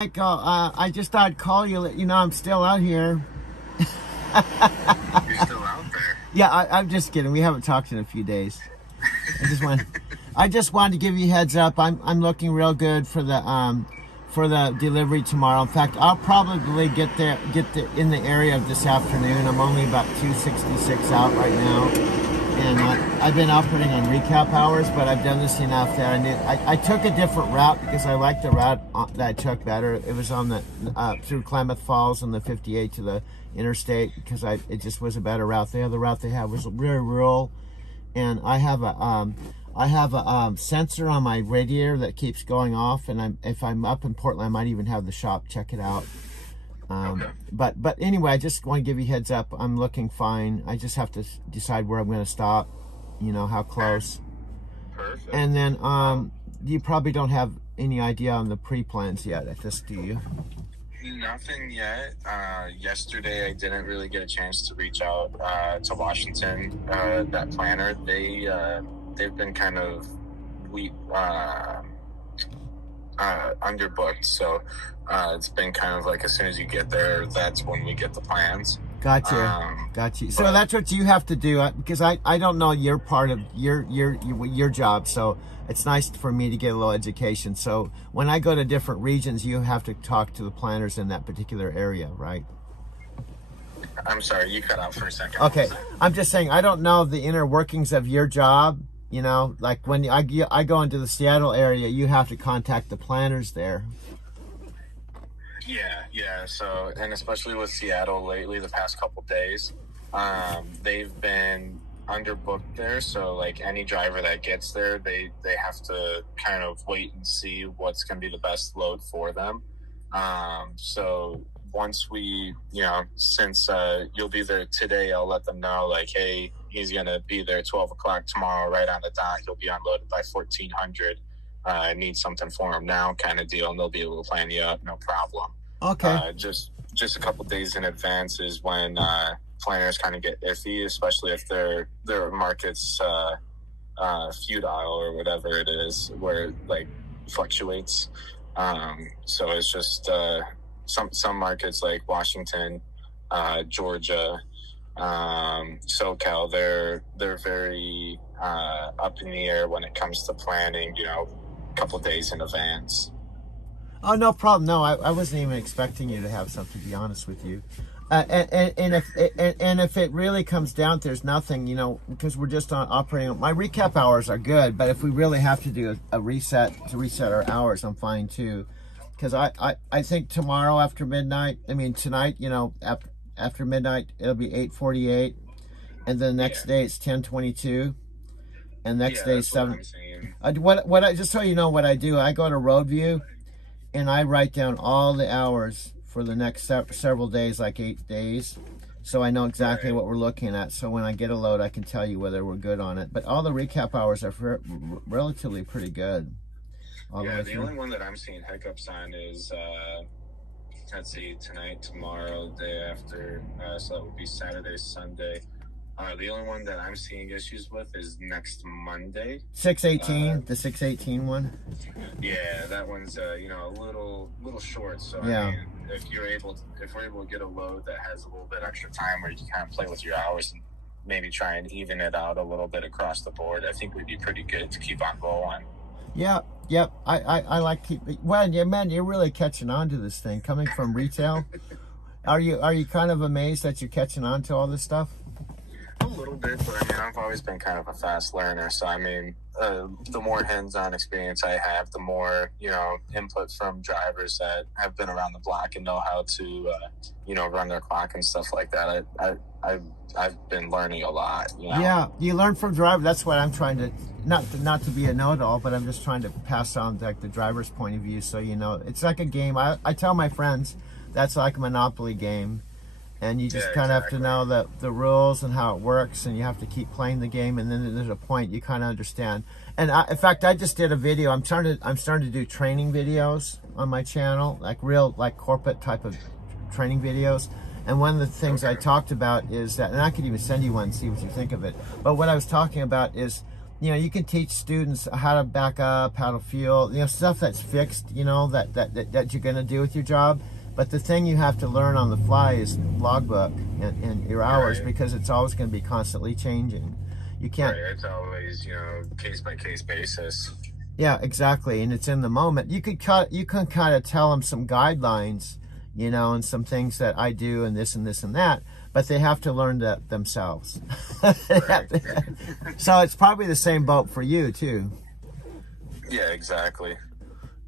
Michael, I just thought I'd call you, let you know I'm still out here. You're still out there? Yeah, I'm just kidding. We haven't talked in a few days. I just wanted to give you a heads up. I'm looking real good for the delivery tomorrow. In fact, I'll probably get there in the area this afternoon. I'm only about 266 out right now, and I've been operating on recap hours, but I've done this enough that I took a different route because I liked the route that I took better. It was on the through Klamath Falls on the 58 to the interstate because it just was a better route. The other route they had was very rural, and I have a sensor on my radiator that keeps going off, and if I'm up in Portland, I might even have the shop check it out. Okay. But anyway, I just want to give you a heads up. I'm looking fine. I just have to decide where I'm going to stop, you know, how close. Perfect. And then you probably don't have any idea on the pre-plans yet at this, do you? Nothing yet. Yesterday I didn't really get a chance to reach out to Washington, that planner. They've been kind of underbooked, so it's been kind of like as soon as you get there, that's when we get the plans. Gotcha. So that's what you have to do, because I don't know your part of your job, so it's nice for me to get a little education. So when I go to different regions, you have to talk to the planners in that particular area, right? I'm sorry, you cut out for a second. Okay, I'm just saying I don't know the inner workings of your job. You know, like when I go into the Seattle area, you have to contact the planners there. Yeah. So, and especially with Seattle lately, the past couple days, they've been underbooked there. So, like any driver that gets there, they have to kind of wait and see what's going to be the best load for them. So once we, since you'll be there today, I'll let them know, like, hey, he's going to be there 12 o'clock tomorrow, right on the dot. He'll be unloaded by 1400. I need something for him now kind of deal, and they'll be able to plan you up, no problem. Okay. Just a couple days in advance is when planners kind of get iffy, especially if their market's futile or whatever it is, where it like fluctuates. So it's just some markets like Washington, Georgia, SoCal, they're very up in the air when it comes to planning, a couple days in advance. Oh, no problem. No, I wasn't even expecting you to have something, to be honest with you. And if it really comes down, there's nothing, because we're just on operating. My recap hours are good, but if we really have to do a reset to reset our hours, I'm fine too. Because I think tomorrow after midnight, tonight, after midnight, it'll be 8:48, and then the next day it's 10:22, and next day is 7. What I just so you know what I do, I go to Roadview, and I write down all the hours for the next several days, like 8 days, so I know exactly what we're looking at. So when I get a load, I can tell you whether we're good on it. But all the recap hours are relatively pretty good. The only one that I'm seeing hiccups on is, let's see, tonight, tomorrow, day after, so that would be Saturday, Sunday. The only one that I'm seeing issues with is next Monday. 618, the 618 one? Yeah, that one's, a little short. So, yeah. If we're able to get a load that has a little bit extra time where you can kind of play with your hours and maybe try and even it out a little bit across the board, I think we'd be pretty good to keep on rolling. Yeah, yep. I like well, yeah, man, you're really catching on to this thing. Coming from retail, are you kind of amazed that you're catching on to all this stuff? A little bit, but I've always been kind of a fast learner. So the more hands-on experience I have, the more input from drivers that have been around the block and know how to run their clock and stuff like that. I've been learning a lot. Yeah, you learn from drivers. That's what I'm trying to not to be a know-it-all, but I'm just trying to pass on like the driver's point of view. So it's like a game. I tell my friends that's like a Monopoly game. And you just kind of have to know the rules and how it works, and you have to keep playing the game, and then there's a point you kind of understand. And in fact, I just did a video. I'm starting to do training videos on my channel, like real corporate type of training videos. And one of the things I talked about is that, and I could even send you one and see what you think of it. But what I was talking about is you know, you can teach students how to back up, how to fuel, you know, stuff that's fixed, you know, that you're going to do with your job. But the thing you have to learn on the fly is logbook and your hours, because it's always going to be constantly changing. You can't. Right, it's always, you know, case by case basis. Yeah, exactly, and it's in the moment. You can kind of tell them some guidelines, you know, and some things that I do and this and this and that, but they have to learn that themselves. So it's probably the same boat for you too. Yeah, exactly.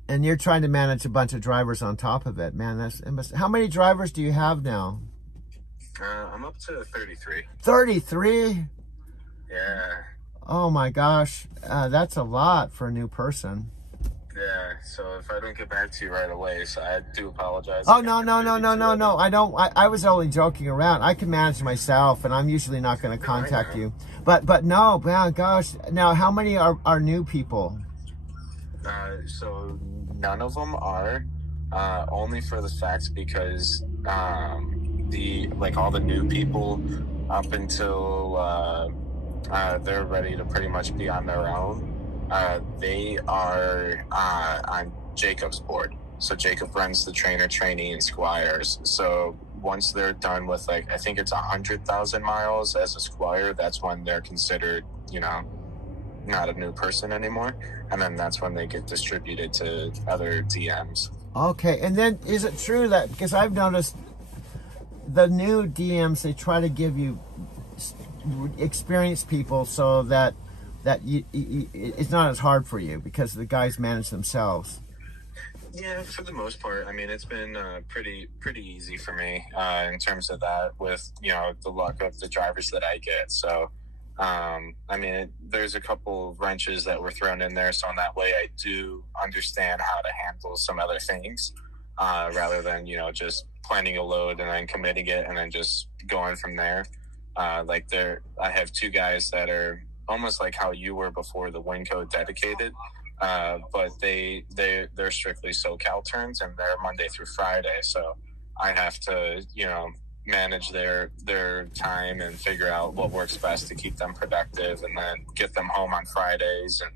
And you're trying to manage a bunch of drivers on top of it, man. How many drivers do you have now? I'm up to 33. 33? Yeah. Oh my gosh, that's a lot for a new person. Yeah, so if I don't get back to you right away, so I do apologize. Oh, no. I don't. I was only joking around. I can manage myself, and I'm usually not going to contact you. But no, man, gosh. Now, how many are new people? So none of them are, only for the fact because all the new people up until they're ready to pretty much be on their own. They are on Jacob's board. So Jacob runs the trainer, trainee, and squires. So once they're done with, like, I think it's 100,000 miles as a squire, that's when they're considered, you know, not a new person anymore. And then that's when they get distributed to other DMs. Okay, and then is it true that, because I've noticed the new DMs, they try to give you experienced people so that it's not as hard for you because the guys manage themselves. Yeah, for the most part. I mean, it's been pretty easy for me in terms of that, with, you know, the luck of the drivers that I get. So, I mean, there's a couple wrenches that were thrown in there, so in that way I do understand how to handle some other things rather than, you know, just planning a load and then committing it and then just going from there. I have two guys that are almost like how you were before the Winco dedicated, but they're strictly SoCal turns, and they're Monday through Friday. So I have to, you know, manage their time and figure out what works best to keep them productive, and then get them home on Fridays. And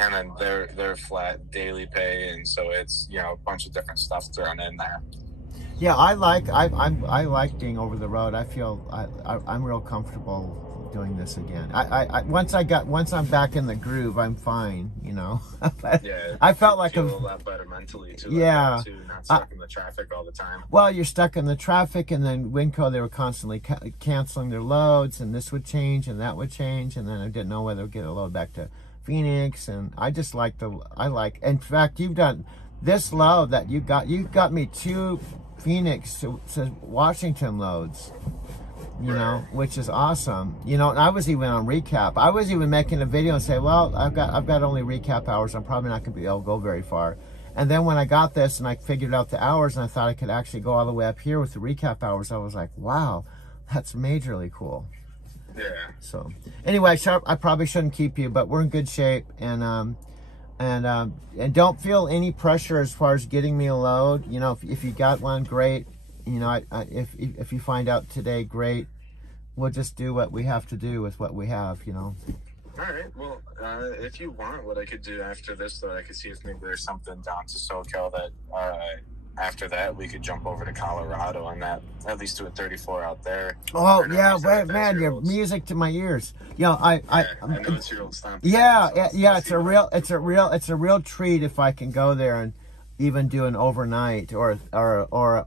and then they're flat daily pay, and so it's, you know, a bunch of different stuff thrown in there. Yeah, I like being over the road. I feel I'm real comfortable doing this again. Once I'm back in the groove, I'm fine, you know. Yeah, I felt like a lot better mentally too. Yeah, like too, not stuck in the traffic all the time. Well, you're stuck in the traffic, and then Winco, they were constantly canceling their loads, and this would change and that would change, and then I didn't know whether to get a load back to Phoenix. And I just in fact, you've done this load that you got me 2 Phoenix to Washington loads, you know, which is awesome. You know, and I was even on recap. I was even making a video and say, well, I've got only recap hours. I'm probably not going to be able to go very far. And then when I got this and I figured out the hours and I thought I could actually go all the way up here with the recap hours, I was like, wow, that's majorly cool. Yeah. So anyway, Sharp, I probably shouldn't keep you, but we're in good shape, and don't feel any pressure as far as getting me a load. You know, if you got one, great. You know, if you find out today, great. We'll just do what we have to do with what we have, you know. All right. Well, if you want, what I could do after this, though, I could see if maybe there's something down to SoCal that after that we could jump over to Colorado and that at least do a 34 out there. Oh yeah, wait, man, your music to my ears. You know, I know it's your old stomp. Yeah, it's a real treat if I can go there and even do an overnight or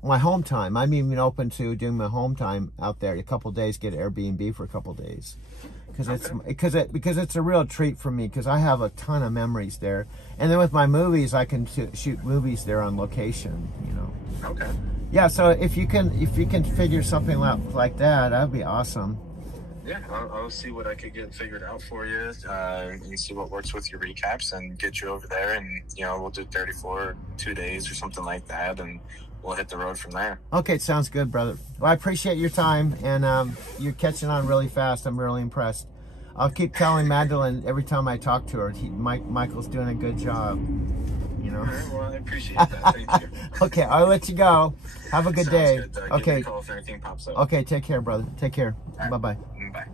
my home time. I'm even open to doing my home time out there a couple days, get an Airbnb for a couple days. Because it's a real treat for me, because I have a ton of memories there, and then with my movies I can shoot movies there on location, you know. Okay. Yeah, so if you can figure something out like that, that'd be awesome. Yeah, I'll see what I could get figured out for you, and see what works with your recaps, and get you over there, and, you know, we'll do 34 2 days or something like that, and we'll hit the road from there. Okay, sounds good, brother. Well, I appreciate your time, and you're catching on really fast. I'm really impressed. I'll keep telling Magdalene every time I talk to her, Michael's doing a good job. You know. All right, well, I appreciate that. Thank you. Okay, I'll let you go. Have a good day. Good. Okay. Give me a call if anything pops up. Okay, take care, brother. Take care. Right. Bye-bye. Bye.